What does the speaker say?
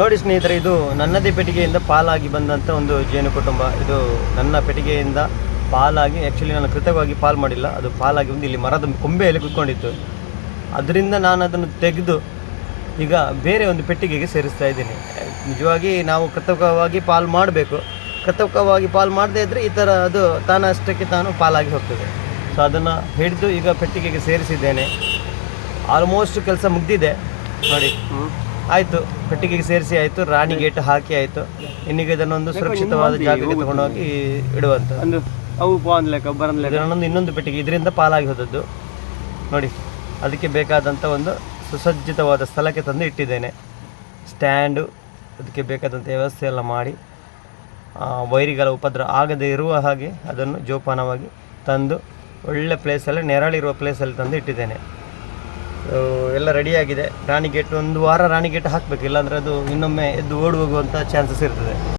ನೋಡಿ ಸ್ನೇಹಿತರೆ, ಇದು ನನ್ನದೇ ಪೆಟ್ಟಿಗೆಯಿಂದ ಪಾಲಾಗಿ ಬಂದಂಥ ಒಂದು ಜೇನು ಕುಟುಂಬ. ಇದು ನನ್ನ ಪೆಟ್ಟಿಗೆಯಿಂದ ಪಾಲಾಗಿ ಆ್ಯಕ್ಚುಲಿ ನಾನು ಕೃತಕವಾಗಿ ಪಾಲ್ ಮಾಡಿಲ್ಲ. ಅದು ಪಾಲಾಗಿ ಬಂದು ಇಲ್ಲಿ ಮರದ ಕೊಂಬೆಯಲ್ಲಿ ಕುತ್ಕೊಂಡಿತ್ತು. ಅದರಿಂದ ನಾನು ಅದನ್ನು ತೆಗೆದು ಈಗ ಬೇರೆ ಒಂದು ಪೆಟ್ಟಿಗೆಗೆ ಸೇರಿಸ್ತಾ ಇದ್ದೀನಿ. ನಿಜವಾಗಿ ನಾವು ಕೃತಕವಾಗಿ ಪಾಲ್ ಮಾಡಬೇಕು. ಕೃತಕವಾಗಿ ಪಾಲ್ ಮಾಡದೇ ಇದ್ದರೆ ಈ ಥರ ಅದು ತಾನಷ್ಟಕ್ಕೆ ತಾನು ಪಾಲಾಗಿ ಹೋಗ್ತದೆ. ಸೊ ಅದನ್ನು ಹಿಡಿದು ಈಗ ಪೆಟ್ಟಿಗೆಗೆ ಸೇರಿಸಿದ್ದೇನೆ. ಆಲ್ಮೋಸ್ಟ್ ಕೆಲಸ ಮುಗ್ದಿದೆ. ನೋಡಿ. ಆಯಿತು ಕಟ್ಟಿಗೆಗೆ ಸೇರಿಸಿ ಆಯಿತು ರಾಣಿ ಗೇಟ್ ಹಾಕಿ ಆಯಿತು. ಇನ್ನೀಗ ಇದನ್ನೊಂದು ಸುರಕ್ಷಿತವಾದ ಜಾಗಕ್ಕೆ ತಗೊಂಡೋಗಿ ಇಡುವಂಥದ್ದು. ಒಂದು ಅವು ಬಾಂದ್ಲೆಕ್ಕ ಬರಂದ್ಲೆಕ್ಕ ಇದನ್ನೊಂದು ಇನ್ನೊಂದು ಪೆಟ್ಟಿಗೆ ಇದರಿಂದ ಪಾಲಾಗಿ ಹೋದದ್ದು. ನೋಡಿ ಅದಕ್ಕೆ ಬೇಕಾದಂಥ ಒಂದು ಸುಸಜ್ಜಿತವಾದ ಸ್ಥಳಕ್ಕೆ ತಂದು ಇಟ್ಟಿದ್ದೇನೆ. ಸ್ಟ್ಯಾಂಡು ಅದಕ್ಕೆ ಬೇಕಾದಂಥ ವ್ಯವಸ್ಥೆ ಎಲ್ಲ ಮಾಡಿ ವೈರಿಗಳ ಉಪದ್ರ ಆಗದೇ ಇರುವ ಹಾಗೆ ಅದನ್ನು ಜೋಪಾನವಾಗಿ ತಂದು ಒಳ್ಳೆ ಪ್ಲೇಸಲ್ಲಿ ನೆರಳಿರುವ ಪ್ಲೇಸಲ್ಲಿ ತಂದು ಇಟ್ಟಿದ್ದೇನೆ. ಎಲ್ಲ ರೆಡಿಯಾಗಿದೆ ರಾಣಿ ಗೇಟ್ ಒಂದು ವಾರ ರಾಣಿ ಗೇಟ್ ಹಾಕಬೇಕು, ಇಲ್ಲಾಂದರೆ ಅದು ಇನ್ನೊಮ್ಮೆ ಎದ್ದು ಓಡಿ ಹೋಗುವಂಥ ಚಾನ್ಸಸ್ ಇರ್ತದೆ.